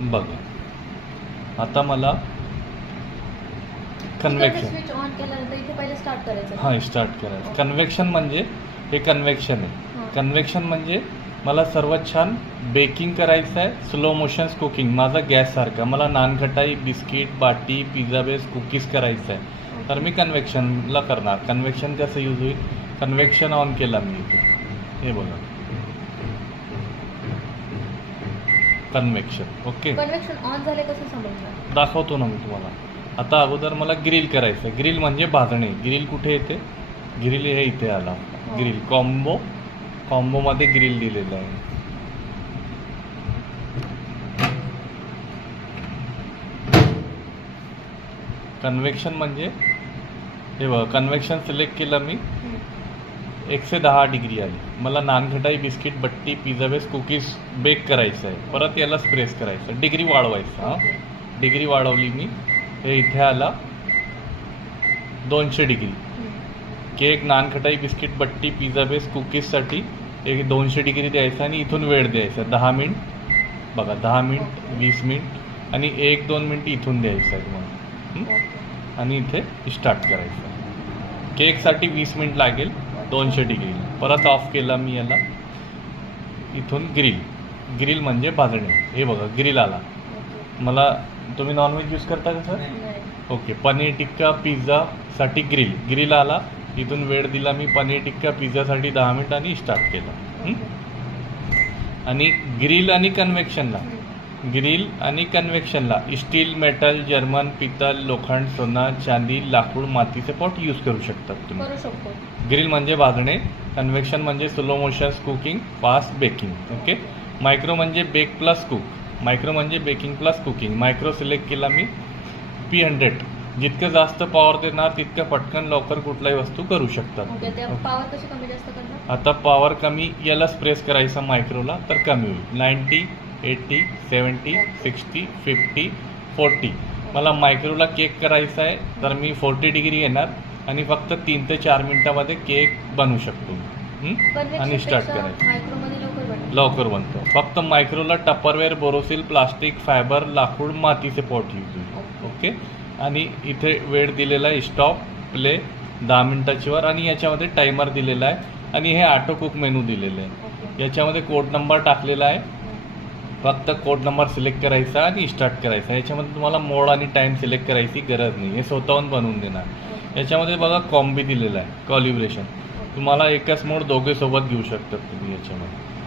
बघा आता मला कन्व्हेक्शन स्विच ऑन केल्यानंतर इथे पहिले स्टार्ट करायचं. हां स्टार्ट करायचं. कन्व्हेक्शन म्हणजे हे कन्व्हेक्शन आहे. कन्व्हेक्शन म्हणजे मला सर्वात छान बेकिंग करायचं आहे, स्लो मोशन्स कुकिंग. माझा गॅससारखा मला नानखटाई, बिस्किट, बाटी, पिझ्झा बेस, कुकीज करायचं आहे, तर मी कन्व्हेक्शनला करणार. कन्व्हेक्शन कसं यूज होईल? कन्व्हेक्शन ऑन केला मी इथे, हे बघा कन्व्हेक्शन. ओके, कन्व्हेक्शन ऑन झाले कसं समजणार? दाखवतो ना मी तुम्हाला. आता अगोदर मला ग्रिल करायचं आहे. ग्रिल म्हणजे भाजणे. ग्रिल कुठे येते? ग्रिल हे इथे आला. ग्रिल कॉम्बोमध्ये ग्रिल दिलेलं आहे. कन्व्हेक्शन म्हणजे हे बघा, कन्व्हेक्शन सिलेक्ट केलं मी, 110 डिग्री आली. मला नानखटाई, बिस्किट, बट्टी, पिझ्झा बेस, कुकीज बेक करायचं आहे. परत याला प्रेस करायचं, डिग्री वाढवायचं. हां डिग्री वाढवली मी, हे इथे आला 200 डिग्री. केक, नानखटाई, बिस्किट, बट्टी, पिझ्झा बेस, कुकीजसाठी एक 200 डिग्री द्यायचं आणि इथून वेळ द्यायचा 10 मिनिट. बघा 10 मिनिट, 20 मिनिट आणि 1-2 मिनिट इथून द्यायचं आहे तुम्हाला. आणि इथे स्टार्ट करायचं. केकसाठी 20 मिनिट लागेल 200 डिग्री. परत ऑफ केला मी याला. इथून ग्रिल म्हणजे भाजणे. हे बघा ग्रिल आला. मला तुम्ही नॉनव्हेज यूज करता का sir? Okay, paneer tikka पिझ्झासाठी grill आला. इथून वेळ दिला मी पनीर टिक्का पिझ्झासाठी 10 मिनिट आणि स्टार्ट केला. आणि ग्रिल आणि कन्व्हेक्शनला स्टील, मेटल, जर्मन, पितल, लोखंड, सोना, चांदी, लाकूड, मातीचे पॉट यूज करू शकतात तुम्ही. करू शकतो. ग्रिल म्हणजे भाजणे, कन्व्हेक्शन म्हणजे slow motions cooking, fast baking. Okay, micro म्हणजे बेक प्लस कुक. मायक्रो म्हणजे baking plus cooking. Micro select केला मी, P100. जितकं जास्त पॉवर देणार तितकं पटकन लवकर कुठलाही वस्तू करू शकतात. पॉवर कशी कमी जास्त करणार? आता पॉवर कमी यालाच प्रेस करायचा मायक्रोला, तर कमी होईल. 90, 80, 70, 60, 50, 40. मला मायक्रोला केक करायचा आहे तर मी 40 डिग्री येणार आणि फक्त 3 ते 4 मिनिटामध्ये केक बनवू शकतो. आणि स्टार्ट करायचं, लवकर बनतो. फक्त मायक्रोला टपरवेअर, बोरोसिल, प्लास्टिक, फायबर, लाकूड, मातीचे पॉट यूज होईल. ओके, आणि इथे वेळ दिलेला आहे स्टॉप, प्ले 10 मिनिटाची वर. आणि याच्यामध्ये टायमर दिलेला आहे आणि हे ऑटो कुक मेनू दिलेलं आहे. याच्यामध्ये कोड नंबर टाकलेला आहे. फक्त कोड नंबर सिलेक्ट करायचा आणि स्टार्ट करायचा. याच्यामध्ये तुम्हाला मोड आणि टाईम सिलेक्ट करायची गरज नाही, हे स्वतःहून बनवून देणार. याच्यामध्ये बघा कॉम्बी दिलेला आहे, कॉलिब्रेशन. तुम्हाला एकच मोड दोघे सोबत घेऊ शकतात तुम्ही.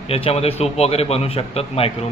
याच्यामध्ये सूप वगैरे बनवू शकतात मायक्रो.